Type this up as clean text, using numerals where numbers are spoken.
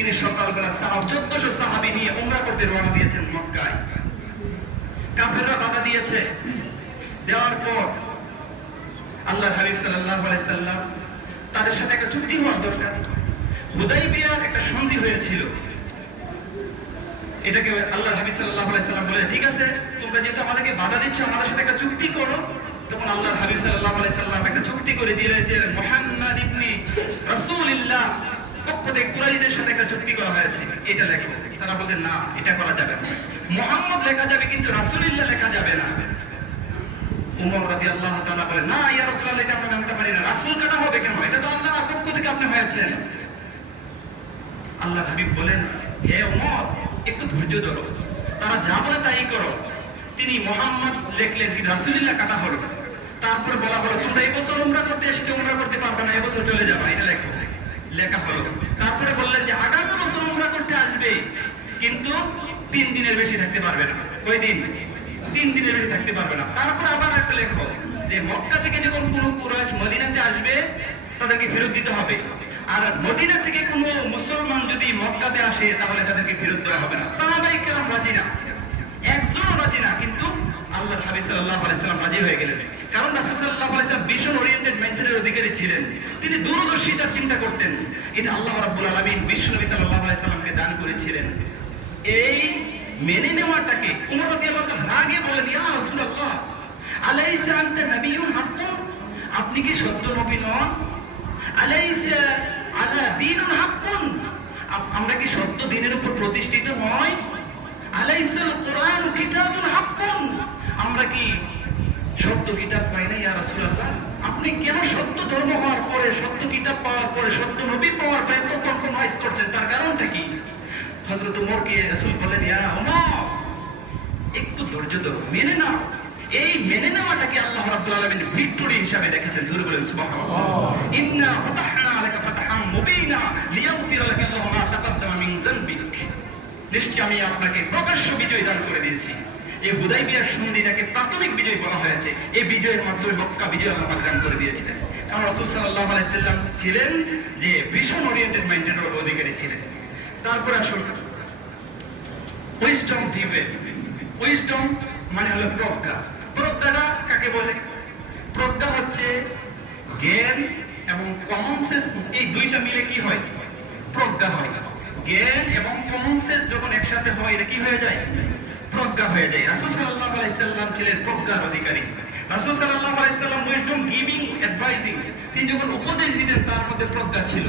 তিনি সকালবেলা 1400 সাহাবী নিয়ে উমরা করতে রওনা দিয়েছেন মক্কায়। কাফেররা বাধা দিয়েছে, দেওয়ার পর আল্লাহর হাবিব সাল্লাল্লাহু আলাইহি সাল্লাম তাদের সাথে একটা চুক্তি হওয়ার দরকার। হুদাইবিয়ার একটা সন্ধি হয়েছিল, এটাকে আল্লাহর হাবিব সাল্লাল্লাহু আলাইহি সাল্লাম বলে, ঠিক আছে তোমরা যেহেতু আমাদেরকে বাধা দিচ্ছ, আমাদের সাথে একটা চুক্তি করো। তখন আল্লাহর হাবিব সাল্লাল্লাহু আলাইহি সাল্লাম একটা চুক্তি করে দিলেন যে মুহাম্মদ ইবনে রাসূলুল্লাহ পক্ষ থেকে কুরাইশদের সাথে একটা চুক্তি করা হয়েছে, এটা লেখো। তারা বললেন না, এটা করা যাবে না, মুহাম্মদ লেখা যাবে কিন্তু রাসূলুল্লাহ লেখা যাবে না। উমর রাদিয়াল্লাহু তাআলা বলেন, না ইয়া রাসূলুল্লাহ, এটা আমরা মানতে পারি না, রাসূল কেন হবে, কেন, এটা তো আল্লাহর পক্ষ থেকে আপনি হয়েছেন। আল্লাহর হাবিব বলেন, হে উমর একটু ধৈর্য ধরো, তারা যা বলে তাই করো। তিনি মুহাম্মদ লিখলেন, কিন্তু রাসূলুল্লাহ কাটা হলো। তারপর বলা হলো, তোমরা এই বছর উমরা করতে এসেছো, উমরা করতে পারবে না, এই বছর চলে যাবে, এটা লেখো। লেখা হলো। তারপরে বললেন যে আগামী বছর উমরা করতে আসবে, কিন্তু 3 দিনের বেশি থাকতে পারবে না। কয় দিন? 3 দিনের বেশি থাকতে পারবে না। তারপর আবার একটা লেখো যে মক্কা থেকে যখন কোনো কুরাইশ মদিনাতে আসবে তাদেরকে ফেরত দিতে হবে, আর মদিনা থেকে কোনো মুসলমান যদি মক্কাতে আসে তাহলে তাদেরকে ফেরত দেওয়া হবে না। সাহাবায়ে কেরাম রাজি না, একজনও রাজি না, কিন্তু আল্লাহর হাবিব সাল্লাল্লাহু আলাইহি সাল্লাম রাজি হয়ে গেলেন। কারণ রাসূল সাল্লাল্লাহু আলাইহি সাল্লাম ভিশন ওরিয়েন্টেড মাইন্ডসেটের অধিকারী ছিলেন, তিনি দূরদর্শিতার চিন্তা করতেন। এটা আল্লাহ রাব্বুল আলামিন বিশ্বনবী সাল্লাল্লাহু আলাইহি সাল্লামকে দান করেছিলেন। এই মেনে নেওয়াটাকে উমর রাদিয়াল্লাহু তাআলা রাগে বলেন, ইয়া রাসূলুল্লাহ আলাইসা আনতা নাবিয়্যুন হাক্কুন, আপনি কি সত্য নবী নন? আলাইসা আলা দীনুন হাক্কুন, আমরা কি সত্য দ্বীনের উপর প্রতিষ্ঠিত নয়? আলাইসাল কুরআনু কিতাবুন হাক্কুন, আমরা কি সত্য কিতাব পাই না? ইয়া রাসূলুল্লাহ, আপনি কেন সত্য ধর্ম হওয়ার পরে, সত্য কিতাব পাওয়ার পরে, সত্য নবী পাওয়ার পরে এত কম্প্রোমাইজ করছেন, তার কারণটা কি? হযরত ওমরকে রাসূল বলেন, ইয়া ওমর একটু ধৈর্য ধরো, মেনে নাও। এই মেনে নেওয়াটাকে আল্লাহ রাব্বুল আলামিন ভিক্টরি হিসাবে দেখেছেন। জোরে বলেন সুবহানাল্লাহ। ইন্না ফাতাহনা লাকা ফাতহাম মুবিনা লিয়াগফিরা লাকা আল্লাহু মা তাকাদ্দামা মিন যানবিক, নিশ্চয়ই আমি আপনাকে প্রকাশ্য বিজয় দান করে দিয়েছি। এই হুদাইবিয়ার সন্ধিটাকে প্রাথমিক বিজয় বলা হয়েছে। এই বিজয়ের মাধ্যমে মক্কা বিজয় আল্লাহ দান করে দিয়েছিলেন। কারণ রাসূল সাল্লাল্লাহু আলাইহি সাল্লাম ছিলেন যে ভিশন ওরিয়েন্টেড মাইন্ডের অধিকারী ছিলেন। তারপর আসুন উইজডম ভিভে। উইজডম মানে হলো প্রজ্ঞা। প্রজ্ঞাটা কাকে বলে? প্রজ্ঞা হচ্ছে জ্ঞান এবং কমন সেন্স, এই দুইটা মিলে কি হয়? প্রজ্ঞা হয়। জ্ঞান এবং কমন সেন্স যখন একসাথে হয় এটা কি হয়ে যায়? প্রজ্ঞা হয়ে যায়। রাসূল সাল্লাল্লাহু আলাইহি সাল্লাম ছিলেন প্রজ্ঞার অধিকারী। রাসূল সাল্লাল্লাহু আলাইহি সাল্লাম উইজডম গিভিং, অ্যাডভাইজিং, তিনি যখন উপদেশ দিতেন তার মধ্যে প্রজ্ঞা ছিল।